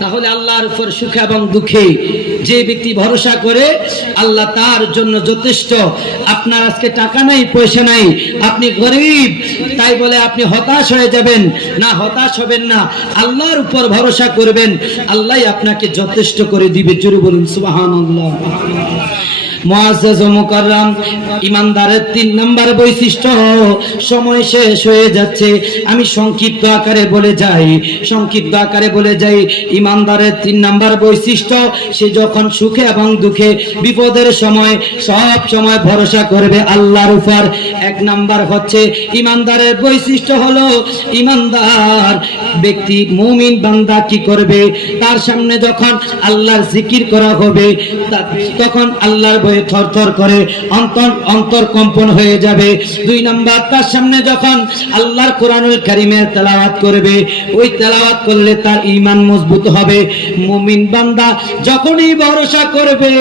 তাহলে আল্লাহর উপর সুখে এবং দুঃখে যে ব্যক্তি ভরসা করে আল্লাহ তার জন্য যথেষ্ট। আপনার আজকে টাকা নাই, পয়সা নাই, আপনি গরিব, তাই বলে আপনি হতাশ হয়ে যাবেন না, হতাশ হবেন না। আল্লাহর উপর ভরসা করবেন, আল্লাহ আপনাকে যথেষ্ট করে দিবে। জোরে বলুন সুবহানাল্লাহ। মুআজ্জাজ ও মুকাররম, ইমানদারের 3 নম্বর বৈশিষ্ট্য। সময় শেষ হয়ে যাচ্ছে, আমি সংক্ষিপ্ত আকারে বলে যাই। ইমানদারের 3 নম্বর বৈশিষ্ট্য, সে যখন সুখে এবং দুঃখে বিপদের সময় সব সময় ভরসা করবে আল্লাহর উপর। 1 নম্বর হচ্ছে ইমানদারের বৈশিষ্ট্য হলো, ইমানদার ব্যক্তি মুমিন বান্দা কি করবে, তার সামনে যখন আল্লাহর জিকির করা হবে তখন আল্লাহর ভয়ে থরথর করে অন্তর কম্পন হয়ে যাবে। 2 নম্বর, তার সামনে যখন আল্লাহর কোরআনুল কারীমের তেলাওয়াত করবে, ওই তেলাওয়াত করলে তার ঈমান মজবুত হবে। মুমিন বান্দা যখনই ভরসা করবে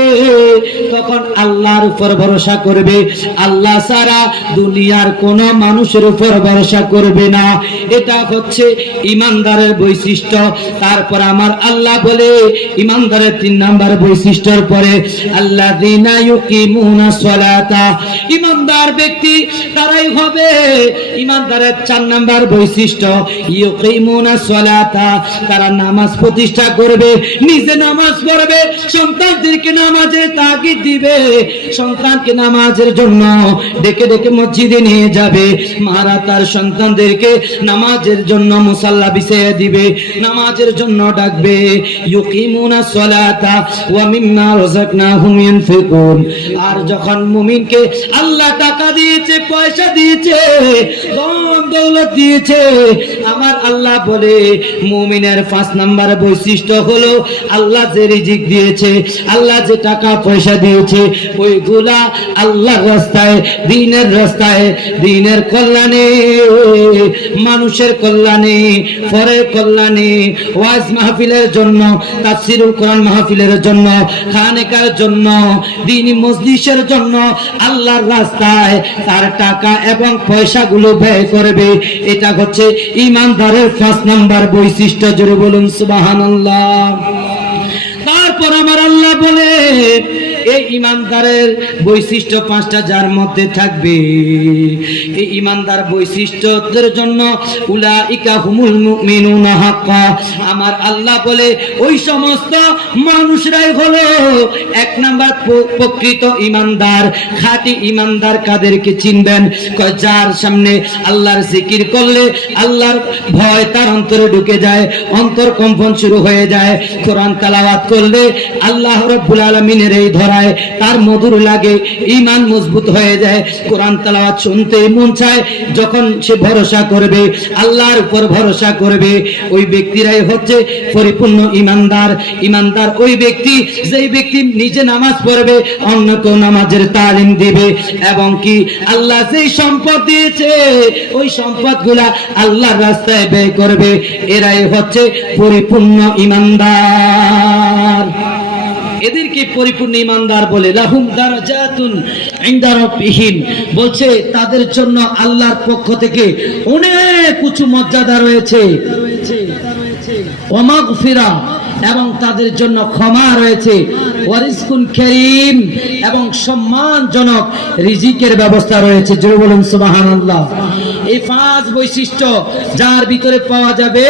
তখন আল্লাহর উপর ভরসা করবে, আল্লাহ ছাড়া দুনিয়ার কোন মানুষের উপর ভরসা করবে না। এটা হচ্ছে ইমানদারের বৈশিষ্ট্য। তারপর আমার আল্লাহ বলে ইমানদারের 3 নম্বর বৈশিষ্ট্যের পরে, আল্লাযীনা ইউকিমুনা সলাতা, ইমানদার ব্যক্তি তারাই হবে। ইমানদারের 4 নম্বর বৈশিষ্ট্য, ইউকিমুনা সলাতা, তারা নামাজ প্রতিষ্ঠা করবে, নিজে নামাজ পড়বে, সন্তানদেরকে নামাজের তাগিদ দিবে, সন্তানকে নামাজের জন্য ডেকে ডেকে মসজিদে নিয়ে যাবে। মারা তার সন্তানদেরকে নামাজের জন্য মুসাল্লা বিছিয়ে দিবে, নামাজের জন্য ডাকবে। ইউকিমুনা সলাতা ওয়া মিম্মা রাযাকনাহুম ইউনফিকুন। আর যখন মুমিনকে আল্লাহ টাকা দিয়েছে, পয়সা দিয়েছে, ধন দৌলত দিয়েছে, আমার আল্লাহ বলে মুমিনের 5 নম্বর বৈশিষ্ট্য হলো, আল্লাহ যে রিজিক দিয়েছে, আল্লাহ যে টাকা পয়সা দিয়েছে, ওইগুলা আল্লাহর রাস্তায়, দ্বীনের রাস্তায়, দ্বীনের কল্যাণে, মানুষের কল্যাণে, পরের কল্যাণে, ওয়াজ মাহফিলের জন্য, তাফসীরুল কোরআন মাহফিলের জন্য, খানেকার জন্য, দ্বীনি মজলিসের জন্য আল্লাহর রাস্তায় তার টাকা এবং পয়সাগুলো ব্যয় করবে। এটা হচ্ছে ইমানদারের 5 নম্বর বৈশিষ্ট্য। জোরে বলুন সুবহানাল্লাহ। তারপর আমার আল্লাহ বলে, এই ইমানদারের বৈশিষ্ট্য 5টা যার মধ্যে থাকবে, এই ইমানদার বৈশিষ্ট্যদের জন্য উলাইকা হুমুল মুমিনুনা হাক্কা, আমার আল্লাহ বলে ওই সমস্ত মানুষরাই হলো 1 নম্বর প্রকৃত ইমানদার। খাঁটি ইমানদার কাদেরকে চিনবেন? যার সামনে আল্লাহর জিকির করলে আল্লাহর ভয় তার অন্তরে ঢুকে যায়, অন্তর কম্পন শুরু হয়ে যায়। কোরআন তেলাওয়াত করলে আল্লাহ রাব্বুল আলামিনের এই ধরায় তার মধুর লাগে, ঈমান মজবুত হয়ে যায়। কোরআন তেলাওয়াত শুনতে মন চায়। যখন সে ভরসা করবে, আল্লাহর উপর ভরসা করবে, ওই ব্যক্তিরাই হচ্ছে পরিপূর্ণ ইমানদার। ইমানদার ওই ব্যক্তি যেই ব্যক্তি নিজে নামাজ পড়বে, অন্যকেও নামাজের তালিম দিবে, এবং কি আল্লাহ যেই সম্পদ দিয়েছে ওই সম্পদগুলা আল্লাহর রাস্তায় ব্যয় করবে। এরাই হচ্ছে পরিপূর্ণ ইমানদার। এদেরকে পরিপূর্ণ ইমানদার বলে। লাহুম দারাজাতুন ইনদা রাব্বিহিম, বলছে তাদের জন্য আল্লাহর পক্ষ থেকে অনেক উঁচু মর্যাদা রয়েছে। ওয়া মাগফিরা, এবং তাদের জন্য ক্ষমা রয়েছে। ওয়ারিজকুন কারীম, এবং সম্মানজনক রিজিকের ব্যবস্থা রয়েছে। জোরে বলুন সুবহানাল্লাহ। এই 5 বৈশিষ্ট্য যার ভিতরে পাওয়া যাবে,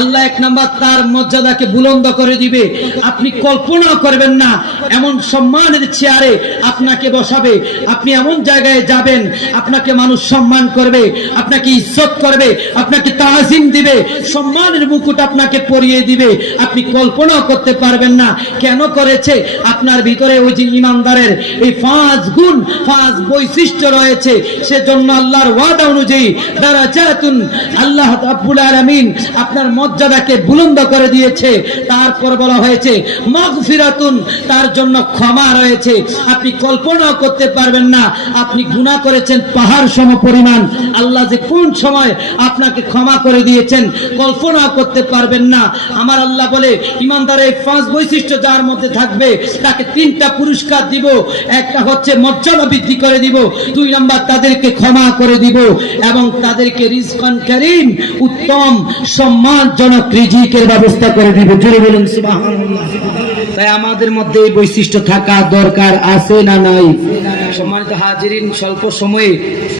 আল্লাহ 1 নম্বর তার মর্যাদাকে বুলন্দ করে দিবে। আপনি কল্পনা করবেন না এমন সম্মানের চেয়ারে আপনাকে বসাবে, আপনি এমন জায়গায় যাবেন আপনাকে মানুষ সম্মান করবে, আপনাকে ইজ্জত করবে, আপনাকে তাজিম দিবে, সম্মানের মুকুট আপনাকে পরিয়ে দিবে। আপনি কল্পনা করতে পারবেন না। কেন করেছে? আপনার ভিতরে ওই যে ইমানদারের এই 5 গুণ, 5 বৈশিষ্ট্য রয়েছে। সেজন্য আল্লাহর ওয়াদা অনুযায়ী দারাজাতুন, আল্লাহ রাব্বুল আলামিন আপনার মর্যাদাকে বুলন্দ করে দিয়েছে। তারপর বলা হয়েছে মাগফিরাতুন, তার জন্য ক্ষমা রয়েছে। আপনি কল্পনা করতে পারবেন না, আপনি গুনাহ করেছেন পাহাড় সম পরিমাণ, আল্লাহ যে কোন সময় আপনাকে ক্ষমা করে দিয়েছেন কল্পনা করতে পারবেন না। আমার আল্লাহ বলে ইমানদারের 5 বৈশিষ্ট্য যার মধ্যে থাকবে তাকে 3টা পুরস্কার দিব। একটা হচ্ছে মর্যাদা বৃদ্ধি করে দিব, 2 নম্বর তাদেরকে ক্ষমা করে দিব, এবং তাদেরকে রিজকান কারীম, উত্তম সম্মানজনক রিজিকের ব্যবস্থা করে দিব। জোরে বলুন বলেন সুবহানাল্লাহ। তাই আমাদের মধ্যে এই বৈশিষ্ট্য থাকা দরকার আছে না নাই? সম্মানিত হাজিরিন, স্বল্প সময়ে